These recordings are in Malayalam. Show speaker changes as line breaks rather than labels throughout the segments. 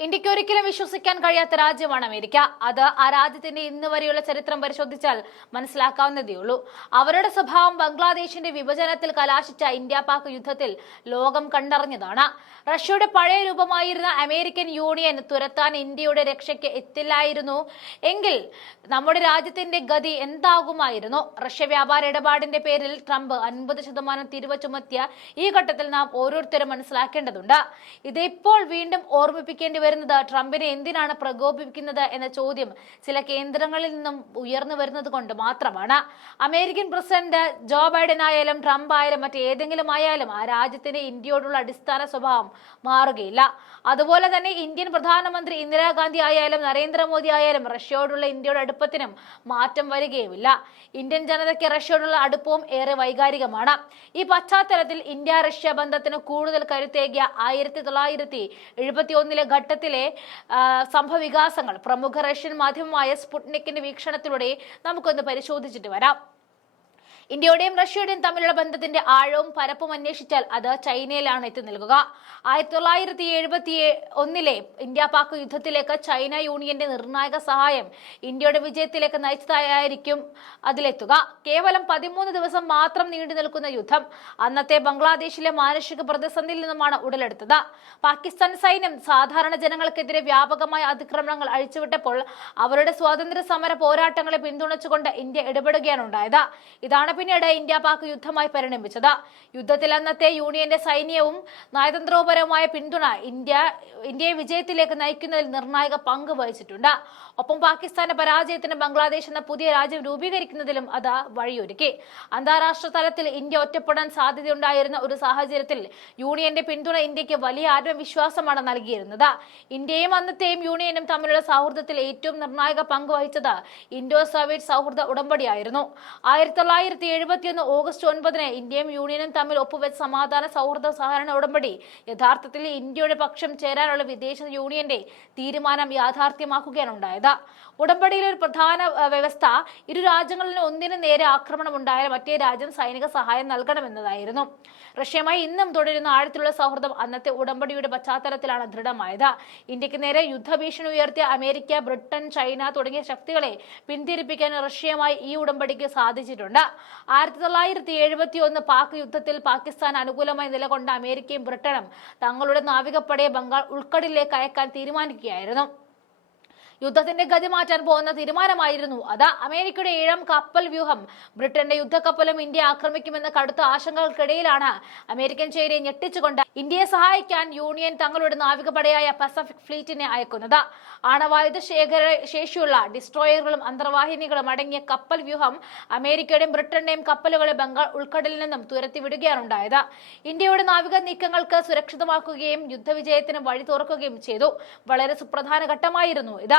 ഇന്ത്യയ്ക്ക് ഒരിക്കലും വിശ്വസിക്കാൻ കഴിയാത്ത രാജ്യമാണ് അമേരിക്ക. അത് ആ രാജ്യത്തിന്റെ ഇന്ന് വരെയുള്ള ചരിത്രം പരിശോധിച്ചാൽ മനസ്സിലാക്കാവുന്നതേ ഉള്ളൂ. അവരുടെ സ്വഭാവം ബംഗ്ലാദേശിന്റെ വിഭജനത്തിൽ കലാശിച്ച ഇന്ത്യ പാക് യുദ്ധത്തിൽ ലോകം കണ്ടറിഞ്ഞതാണ്. റഷ്യയുടെ പഴയ രൂപമായിരുന്ന അമേരിക്കൻ യൂണിയൻ തുരത്താൻ ഇന്ത്യയുടെ രക്ഷയ്ക്ക് എത്തില്ലായിരുന്നു. എങ്കിൽ നമ്മുടെ രാജ്യത്തിന്റെ ഗതി എന്താകുമായിരുന്നു? റഷ്യ വ്യാപാര ഇടപാടിന്റെ പേരിൽ ട്രംപ് അൻപത് ശതമാനം തിരുവ ചുമത്തിയ ഈ ഘട്ടത്തിൽ നാം ഓരോരുത്തരും മനസ്സിലാക്കേണ്ടതുണ്ട്. ഇതിപ്പോൾ വീണ്ടും ഓർമ്മിപ്പിക്കേണ്ടി വരുന്നത് ട്രംപിനെ എന്തിനാണ് പ്രകോപിപ്പിക്കുന്നത് എന്ന ചോദ്യം ചില കേന്ദ്രങ്ങളിൽ നിന്നും ഉയർന്നു വരുന്നത് കൊണ്ട് മാത്രമാണ്. അമേരിക്കൻ പ്രസിഡന്റ് ജോ ബൈഡൻ ആയാലും ട്രംപ് ആയാലും മറ്റേതെങ്കിലും ആയാലും ആ രാജ്യത്തിന്റെ ഇന്ത്യയോടുള്ള അടിസ്ഥാന സ്വഭാവം മാറുകയില്ല. അതുപോലെ തന്നെ ഇന്ത്യൻ പ്രധാനമന്ത്രി ഇന്ദിരാഗാന്ധി ആയാലും നരേന്ദ്രമോദി ആയാലും റഷ്യയോടുള്ള ഇന്ത്യയുടെ അടുപ്പത്തിനും മാറ്റം വരികയുമില്ല. ഇന്ത്യൻ ജനതയ്ക്ക് റഷ്യയോടുള്ള അടുപ്പവും ഏറെ വൈകാരികമാണ്. ഈ പശ്ചാത്തലത്തിൽ ഇന്ത്യ റഷ്യ ബന്ധത്തിന് കൂടുതൽ കരുത്തേകിയ ആയിരത്തി തൊള്ളായിരത്തി എഴുപത്തി ഒന്നിലെ ഘട്ടത്തിലെ ആ, സംഭവവികാസങ്ങൾ പ്രമുഖ റഷ്യൻ മാധ്യമമായ സ്പുട്നിക്കിന്റെ വീക്ഷണത്തിലൂടെ നമുക്കൊന്ന് പരിശോധിച്ചിട്ട് വരാം. ഇന്ത്യയുടെയും റഷ്യയുടെയും തമ്മിലുള്ള ബന്ധത്തിന്റെ ആഴവും പരപ്പും അന്വേഷിച്ചാൽ അത് ചൈനയിലാണ് എത്തി നിൽക്കുക. ആയിരത്തി തൊള്ളായിരത്തി എഴുപത്തി ഒന്നിലെ ഇന്ത്യ പാക് യുദ്ധത്തിലേക്ക് ചൈന യൂണിയന്റെ നിർണായക സഹായം ഇന്ത്യയുടെ വിജയത്തിലേക്ക് നയിച്ചതായിരിക്കും അതിലെത്തുക. കേവലം പതിമൂന്ന് ദിവസം മാത്രം നീണ്ടു നിൽക്കുന്ന യുദ്ധം അന്നത്തെ ബംഗ്ലാദേശിലെ മാനുഷിക പ്രതിസന്ധിയിൽ നിന്നുമാണ് ഉടലെടുത്തത്. പാകിസ്ഥാൻ സൈന്യം സാധാരണ ജനങ്ങൾക്കെതിരെ വ്യാപകമായ അതിക്രമണങ്ങൾ അഴിച്ചുവിട്ടപ്പോൾ അവരുടെ സ്വാതന്ത്ര്യ സമര പോരാട്ടങ്ങളെ പിന്തുണച്ചുകൊണ്ട് ഇന്ത്യ ഇടപെടുകയാണ് ഉണ്ടായത്. ഇതാണ് പിന്നീട് ഇന്ത്യ പാക് യുദ്ധമായി പരിണമിച്ചത്. യുദ്ധത്തിൽ അന്നത്തെ യൂണിയന്റെ സൈന്യവും നയതന്ത്രപരവുമായ പിന്തുണ ഇന്ത്യ ഇന്ത്യയെ വിജയത്തിലേക്ക് നയിക്കുന്നതിൽ നിർണായക പങ്ക് വഹിച്ചിട്ടുണ്ട്. ഒപ്പം പാകിസ്ഥാന്റെ പരാജയത്തിന് ബംഗ്ലാദേശ് എന്ന പുതിയ രാജ്യം രൂപീകരിക്കുന്നതിലും അത് വഴിയൊരുക്കി. അന്താരാഷ്ട്ര തലത്തിൽ ഇന്ത്യ ഒറ്റപ്പെടാൻ സാധ്യതയുണ്ടായിരുന്ന ഒരു സാഹചര്യത്തിൽ യൂണിയന്റെ പിന്തുണ ഇന്ത്യയ്ക്ക് വലിയ ആത്മവിശ്വാസമാണ് നൽകിയിരുന്നത്. ഇന്ത്യയും അന്നത്തെയും യൂണിയനും തമ്മിലുള്ള സൗഹൃദത്തിൽ ഏറ്റവും നിർണായക പങ്ക് വഹിച്ചത് ഇൻഡോ സോവിയറ്റ് സൗഹൃദ ഉടമ്പടിയായിരുന്നു. ആയിരത്തി തൊള്ളായിരത്തി എഴുപത്തിയൊന്ന് ഓഗസ്റ്റ് ഒൻപതിന് ഇന്ത്യയും യൂണിയനും തമ്മിൽ ഒപ്പുവെച്ച സമാധാന സൗഹൃദ സഹകരണ ഉടമ്പടി. യഥാർത്ഥത്തിൽ ഇന്ത്യയുടെ പക്ഷം ചേരാനുള്ള വിദേശ യൂണിയന്റെ തീരുമാനം യാഥാർത്ഥ്യമാക്കുകയാണ് ഉണ്ടായത്. ഉടമ്പടിയിലെ ഒരു പ്രധാന വ്യവസ്ഥ ഇരു രാജ്യങ്ങളിലും ഒന്നിനു നേരെ ആക്രമണം ഉണ്ടായാൽ മറ്റേ രാജ്യം സൈനിക സഹായം നൽകണമെന്നതായിരുന്നു. റഷ്യയുമായി ഇന്നും തുടരുന്ന ആഴത്തിലുള്ള സൗഹൃദം അന്നത്തെ ഉടമ്പടിയുടെ പശ്ചാത്തലത്തിലാണ് ദൃഢമായത്. ഇന്ത്യയ്ക്ക് നേരെ യുദ്ധഭീഷണി ഉയർത്തിയ അമേരിക്ക ബ്രിട്ടൻ ചൈന തുടങ്ങിയ ശക്തികളെ പിന്തിരിപ്പിക്കാൻ റഷ്യയുമായി ഈ ഉടമ്പടിക്ക് സാധിച്ചിട്ടുണ്ട്. ആയിരത്തി തൊള്ളായിരത്തി എഴുപത്തി ഒന്ന് പാക് യുദ്ധത്തിൽ പാകിസ്ഥാൻ അനുകൂലമായി നിലകൊണ്ട അമേരിക്കയും ബ്രിട്ടനും തങ്ങളുടെ നാവികപ്പടയെ ബംഗാൾ ഉൾക്കടലിലേക്ക് അയക്കാൻ തീരുമാനിക്കുകയായിരുന്നു. യുദ്ധത്തിന്റെ ഗതി മാറ്റാൻ പോകുന്ന തീരുമാനമായിരുന്നു അത്. അമേരിക്കയുടെ ഏഴാം കപ്പൽ വ്യൂഹം. ബ്രിട്ടന്റെ യുദ്ധക്കപ്പലും ഇന്ത്യ ആക്രമിക്കുമെന്ന കടുത്ത ആശങ്കകൾക്കിടയിലാണ് അമേരിക്കൻ ചേരിയെ ഞെട്ടിച്ചുകൊണ്ട് ഇന്ത്യയെ സഹായിക്കാൻ യൂണിയൻ തങ്ങളുടെ നാവികപടയായ പസഫിക് ഫ്ലീറ്റിനെ അയക്കുന്നത്. ആണവായുധ ശേഖര ശേഷിയുള്ള ഡിസ്ട്രോയറുകളും അന്തർവാഹിനികളും അടങ്ങിയ കപ്പൽ വ്യൂഹം അമേരിക്കയുടെയും ബ്രിട്ടന്റെയും കപ്പലുകളെ ബംഗാൾ ഉൾക്കടലിൽ നിന്നും തുരത്തി വിടുകയാണ് ഉണ്ടായത് ഇന്ത്യയുടെ നാവിക നീക്കങ്ങൾക്ക് സുരക്ഷിതമാക്കുകയും യുദ്ധവിജയത്തിന് വഴി തുറക്കുകയും ചെയ്തു. വളരെ സുപ്രധാന ഘട്ടമായിരുന്നു ഇത്.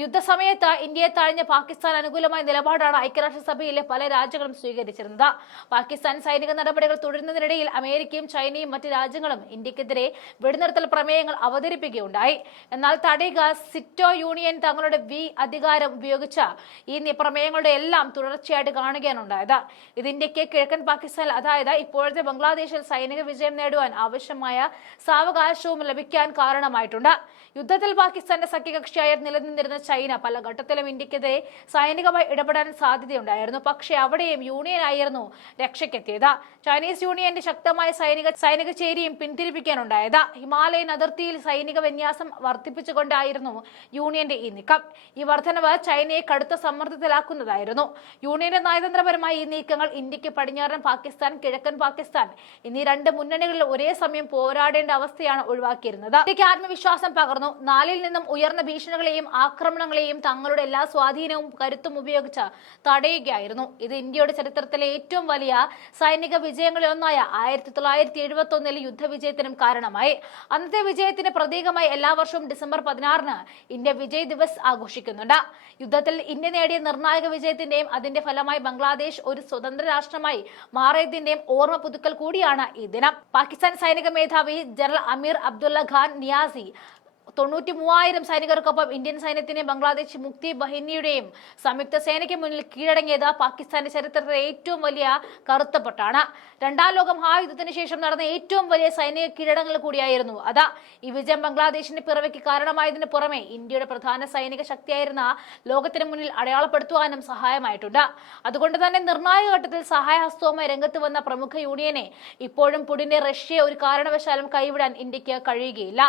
യുദ്ധസമയത്ത് ഇന്ത്യയെ തഴഞ്ഞ പാകിസ്ഥാൻ അനുകൂലമായ നിലപാടാണ് ഐക്യരാഷ്ട്രസഭയിലെ പല രാജ്യങ്ങളും സ്വീകരിച്ചിരുന്നത്. പാകിസ്ഥാൻ സൈനിക നടപടികൾ തുടരുന്നതിനിടയിൽ അമേരിക്കയും ചൈനയും മറ്റ് രാജ്യങ്ങളും ഇന്ത്യക്കെതിരെ വെടിനിർത്തൽ പ്രമേയങ്ങൾ അവതരിപ്പിക്കുകയുണ്ടായി. എന്നാൽ തടയുക സിറ്റോ യൂണിയൻ തങ്ങളുടെ വി അധികാരം ഉപയോഗിച്ച ഈ പ്രമേയങ്ങളുടെ എല്ലാം തുടർച്ചയായിട്ട് കാണുകയാണ് ഉണ്ടായത് ഇത് ഇന്ത്യയ്ക്ക് കിഴക്കൻ പാകിസ്ഥാൻ അതായത് ഇപ്പോഴത്തെ ബംഗ്ലാദേശിൽ സൈനിക വിജയം നേടുവാൻ ആവശ്യമായ സാവകാശവും ലഭിക്കാൻ കാരണമായിട്ടുണ്ട്. യുദ്ധത്തിൽ പാകിസ്ഥാന്റെ സഖ്യകക്ഷിയായി നിലനിന്നിരുന്ന ചൈന പല ഘട്ടത്തിലും ഇന്ത്യക്കെതിരെ സൈനികമായി ഇടപെടാൻ സാധ്യതയുണ്ടായിരുന്നു. പക്ഷേ അവിടെയും യൂണിയൻ ആയിരുന്നു രക്ഷയ്ക്കെത്തിയത്. ചൈനീസ് യൂണിയന്റെ ശക്തമായ സൈനിക സൈനിക ചേരിയും പിന്തിരിപ്പിക്കാനുണ്ടായത്. ഹിമാലയൻ അതിർത്തിയിൽ സൈനിക വിന്യാസം വർദ്ധിപ്പിച്ചുകൊണ്ടായിരുന്നു യൂണിയന്റെ ഈ നീക്കം. ഈ വർധനവ് ചൈനയെ കടുത്ത സമ്മർദ്ദത്തിലാക്കുന്നതായിരുന്നു. യൂണിയന്റെ നയതന്ത്രപരമായ ഈ നീക്കങ്ങൾ ഇന്ത്യയ്ക്ക് പടിഞ്ഞാറൻ പാകിസ്ഥാൻ കിഴക്കൻ പാകിസ്ഥാൻ എന്നീ രണ്ട് മുന്നണികളിൽ ഒരേ സമയം പോരാടേണ്ട അവസ്ഥയാണ് ഒഴിവാക്കിയിരുന്നത്. ഇന്ത്യയ്ക്ക് ആത്മവിശ്വാസം പകർന്നു. നാലിൽ നിന്നും ഉയർന്ന ഭീഷണികളെയും ആക്രമണങ്ങളെയും തങ്ങളുടെ എല്ലാ സ്വാധീനവും കരുത്തും ഉപയോഗിച്ച് തടയുകയായിരുന്നു. ഇത് ഇന്ത്യയുടെ ചരിത്രത്തിലെ ഏറ്റവും വലിയ സൈനിക വിജയങ്ങളിൽ ഒന്നായ ആയിരത്തി തൊള്ളായിരത്തി എഴുപത്തി ഒന്നിലെ യുദ്ധവിജയത്തിനും കാരണമായി. അന്നത്തെ വിജയത്തിന് പ്രതീകമായി എല്ലാ വർഷവും ഡിസംബർ പതിനാറിന് ഇന്ത്യ വിജയ് ദിവസ് ആഘോഷിക്കുന്നുണ്ട്. യുദ്ധത്തിൽ ഇന്ത്യ നേടിയ നിർണായക വിജയത്തിന്റെയും അതിന്റെ ഫലമായി ബംഗ്ലാദേശ് ഒരു സ്വതന്ത്ര രാഷ്ട്രമായി മാറിയതിന്റെയും ഓർമ്മ പുതുക്കൽ കൂടിയാണ് ഈ ദിനം. പാകിസ്ഥാൻ സൈനിക മേധാവി ജനറൽ അമീർ അബ്ദുള്ള ഖാൻ നിയാസി തൊണ്ണൂറ്റി മൂവായിരം സൈനികർക്കൊപ്പം ഇന്ത്യൻ സൈന്യത്തിന്റെയും ബംഗ്ലാദേശ് മുക്തി ബഹിനിയുടെയും സംയുക്ത സേനയ്ക്ക് മുന്നിൽ കീഴടങ്ങിയത് പാകിസ്ഥാന്റെ ചരിത്രത്തിലെ ഏറ്റവും വലിയ കറുത്തപ്പെട്ടാണ്. രണ്ടാം ലോക മഹായുദ്ധത്തിന് ശേഷം നടന്ന ഏറ്റവും വലിയ സൈനിക കീഴടങ്ങൾ കൂടിയായിരുന്നു അതാ. ഈ വിജയം ബംഗ്ലാദേശിന്റെ പിറവിക്ക് കാരണമായതിനു പുറമെ ഇന്ത്യയുടെ പ്രധാന സൈനിക ശക്തിയായിരുന്ന ലോകത്തിന് മുന്നിൽ അടയാളപ്പെടുത്തുവാനും സഹായമായിട്ടുണ്ട്. അതുകൊണ്ട് തന്നെ നിർണായക ഘട്ടത്തിൽ സഹായഹസ്തവുമായി രംഗത്ത് വന്ന പ്രമുഖ യൂണിയനെ ഇപ്പോഴും പുടിനെ റഷ്യയെ ഒരു കാരണവശാലും കൈവിടാൻ ഇന്ത്യയ്ക്ക് കഴിയുകയില്ല.